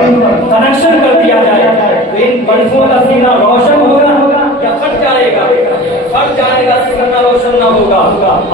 Connection کر دیا جائے تو ان بلبوں کا سینہ روشن ہوگا یا پھٹ جائے گا؟ پھٹ جائے گا، سینہ روشن نہ ہوگا۔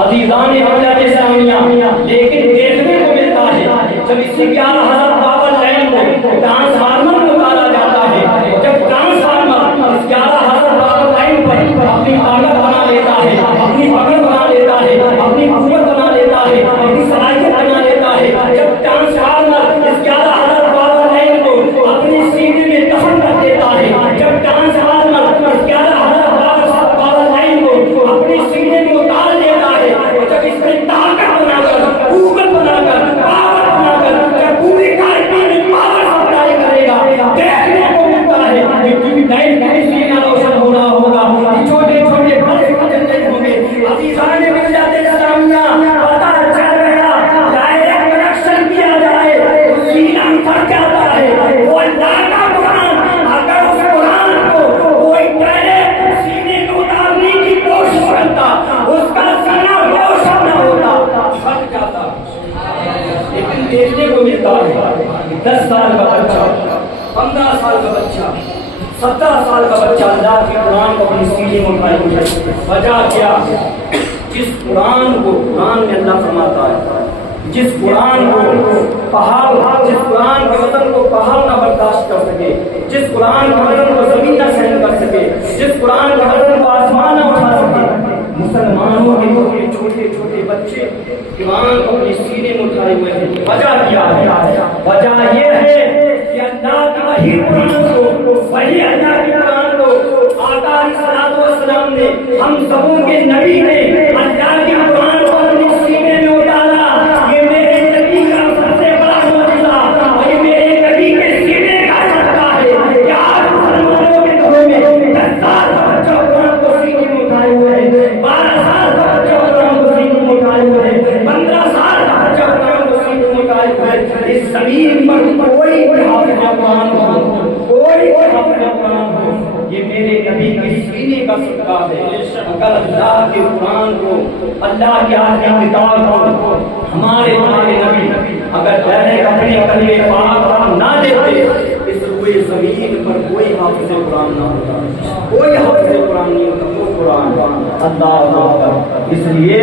عزیزان حضرت اسلامیہ، لیکن دیکھنے کو ملتا ہے جب اسی 11,000 پاور لائن کو ٹرانسفارمر کو ڈالا جاتا ہے، جب ٹرانسفارمر اس 11,000 پاور لائن پر اپنی طاقت بنا لیتا ہے، اپنی پکڑ بنا لیتا ہے، اپنی قوت بنا لیتا ہے، اپنی صلاحیت بنا لیتا ہے، جب ٹرانسفارمر اس 11,000 پاور لائن کو اپنی سیٹ میں دفن کر دیتا ہے، جب ٹرانسفارمر اس 11,000 پاور لائن کو اپنی سینے میں اتار دیتا ہے، جب اس میں طاقت بنا کر، قوت بنا کر، پاور بنا کر جب پوری کائنات میں پاور سپلائی کرے گا، دیکھنے کو ملتا ہے کہ نئی سینہ روشن ہو رہا ہوگا، چھوٹے چھوٹے بڑے جنت ہوں گے۔ عزیزان ملت اسلامیہ، پتہ چل گیا ڈائریکٹ کنیکشن کیا جائے تو سینہ پھٹ جاتا ہے۔ وہ اللہ کا قرآن، اگر اس قرآن کو کوئی ڈائریکٹ سینے کو اتارنے کی کوشش کرتا، اس کا سینہ روشن نہ ہوتا، پھٹ جاتا۔ لیکن دیکھنے کو ملتا ہے 10 سال کا بچہ، 15 سال کا بچہ، 17 سال کا بچہ اللہ کے قرآن کو اپنی سینے میں اٹھائے ہوئے۔ وجہ کیا؟ جس قرآن کو، قرآن میں اللہ فرماتا ہے جس قرآن کو پہاڑ، جس قرآن کے وزن کو پہاڑ نہ برداشت کر سکے، جس قرآن کے وزن کو زمین نہ سہن کر سکے، جس قرآن کے وزن کو آسمان نہ اٹھا سکے، مسلمانوں کے چھوٹے چھوٹے بچے قرآن کو اپنے سینے میں اٹھائے ہوئے ہیں۔ وجہ کیا ہے؟ وجہ یہ ہے کہ اللہ کی وحی قرآن کو، وہی اللہ کے قرآن کو آقا علیہ الصلوۃ والسلام نے، ہم سبوں کے نبی نے اللہ کے قرآن کو اپنے سینے میں اتارا۔ یہ میرے نبی کا سب سے بڑا معجزہ، اور یہ میرے نبی کے سینے کا صدقہ ہے کہ آج مسلمانوں کے گھروں میں 10 سال کا بچہ قرآن کو سینے میں اٹھائے ہوئے ہے، 12 سال کا بچہ قرآن کو سینے میں اٹھائے ہوئے ہے، 15 سال کا بچہ قرآن کو سینے میں اٹھائے ہوئے ہے۔ اس زمین پر کوئی حافظ قرآن ہو، کوئی حافظ قرآن ہو، یہ میرے نبی کے سینے کا صدقہ ہے۔ اگر اللہ کے قرآن کو، اللہ کی آخری کتاب کو ہمارے نبی اگر پہلے اپنے کلمے پاک نہ دیتے، اس روئے زمین پر کوئی حافظ قرآن نہ ہوتا، کوئی حافظ قرآن نہیں ہوتا۔ وہ قرآن اللہ اکبر۔ اس لیے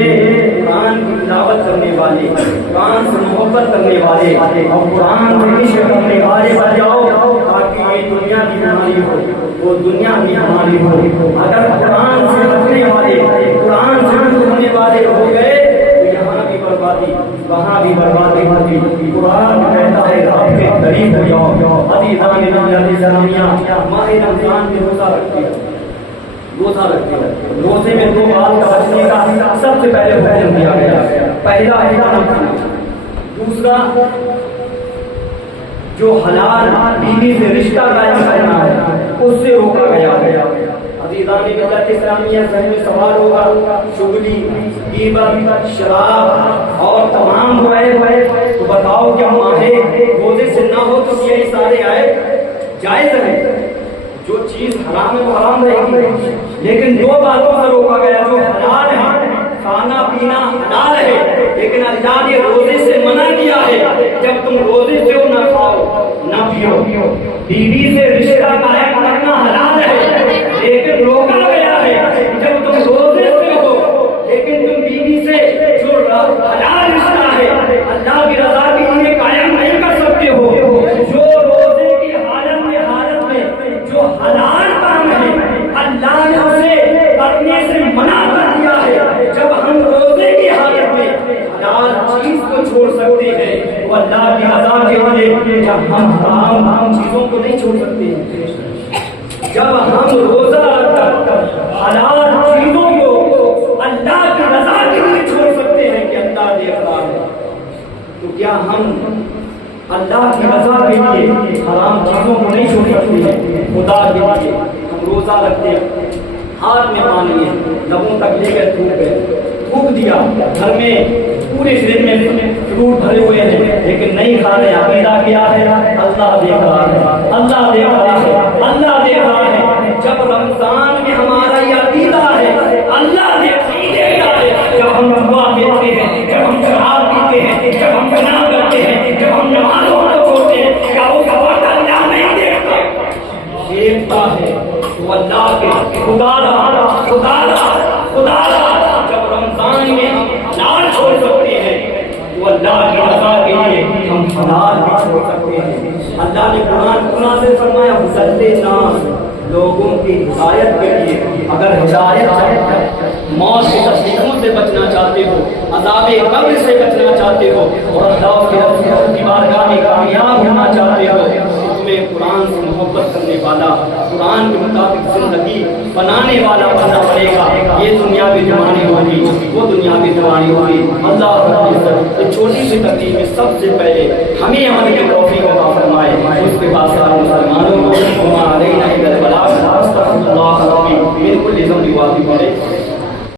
قرآن کی تلاوت کرنے والے، قرآن سے محبت کرنے والے اور قرآن سے عشق کرنے والے بن جاؤ، تاکہ یہ دنیا کی بیماری ہو، وہ دنیا کی بیماری ہو۔ اگر قرآن سے رکھنے والے، قرآن سے ہونے والے ہو گئے تو یہاں بھی بربادی، وہاں بھی بربادی ہوگی۔ قرآن کہتا ہے رب کے قریب ہو جاؤ۔ عزیزان ملت اسلامیہ، ماہ رمضان میں روزہ رکھتے ہیں، روزہ رکھتے ہیں۔ روزے میں 2 بات کا بچنے کا سب سے پہلے حکم دیا گیا۔ پہلا ہے کھانا، دوسرا جو حلال بیوی سے رشتہ قائم کرنا ہے اس سے روکا گیا۔ عزیزان ملت اسلامیہ، ذہن میں سوال ہوگا چغلی، غیبت، شراب اور تمام برائے، تو بتاؤ کیا ماہے روزے سے نہ ہو تو یہ سارے آئے جائز ہیں؟ جو چیز حرام ہے وہ حرام رہے گی، لیکن 2 باتوں سے روکا گیا جو حلال ہے، کھانا پینا حلال ہے، لیکن اللہ نے روزے سے منع کیا ہے۔ جب تم روزے سے ہو نہ کھاؤ نہ پیو۔ بیوی سے رشتہ قائم کرنا حلال ہے، لیکن روکا گیا ہے جب تم روزے سے ہو، لیکن تم بیوی سے جو حلال رشتہ ہے اللہ کی رضا کے لیے قائم نہیں کر سکتے ہو۔ جو روزے کی حالت میں جو حلال کام ہے اللہ نے اسے کرنے سے منع کر دیا ہے۔ جب ہم روزے کی حالت میں حلال چیز کو چھوڑ سکتے ہیں وہ اللہ کی رضا کے لیے، جب ہم حرام چیزوں کو نہیں چھوڑ سکتے، جب ہم روزہ رکھ کر حلال چیزوں کو اللہ کی رضا کے لیے چھوڑ سکتے ہیں کہ اللہ دیکھ رہا ہے، تو کیا ہم اللہ کی رضا کے لیے حرام چیزوں کو نہیں چھوڑ سکتے؟ خدا کے لیے ہم روزہ رکھتے ہیں، ہاتھ میں پانی ہے، لبوں تک لے کر تھوک دیا، گھر میں پورے شریر میں فروٹ بھرے ہوئے ہیں لیکن نہیں کھا رہے، عقیدہ کیا ہے؟ اللہ دیکھ رہا ہے، اللہ دیکھ رہا ہے، اللہ دیکھ رہا ہے۔ جب رمضان میں ہمارا یہ عقیدہ ہے اللہ دیکھ رہا ہے، جب ہم دعا دیتے ہیں، جب ہم شراب پیتے ہیں، جب ہم گناہ کرتے ہیں، جب ہم نمازوں کو چھوڑتے ہیں، کیا وہ دیکھتا ہے تو اللہ کے خدا جب رمضان میں ہم حلال چھوڑ سکتے ہیں تو اللہ کی رضا کے لیے ہم حلال بھی چھوڑ سکتے ہیں. اللہ نے قرآن سے فرمایا الناس لوگوں کی ہدایت کے لیے. اگر ہدایت ہے موت کی تکلیفوں سے بچنا چاہتے ہو, عذاب قبر سے بچنا چاہتے ہو اور اللہ کے رسول کی بارگاہ میں کامیاب ہونا چاہتے ہو, تمہیں قرآن سے محبت کرنے والا, قرآن کے مطابق زندگی بنانے والا بننا پڑے گا. یہ دنیاوی جوانی ہوگی, وہ دنیاوی جوانی ہوگی. اللہ رب العزت اس چھوٹی سی تقریب میں سب سے پہلے ہمیں عمل کی توفیق عطا فرمائے, اس کے بعد سارے مسلمانوں کو وما علینا الا البلاغ. استغفر اللہ ربی من کل ذنب واجب علیہ.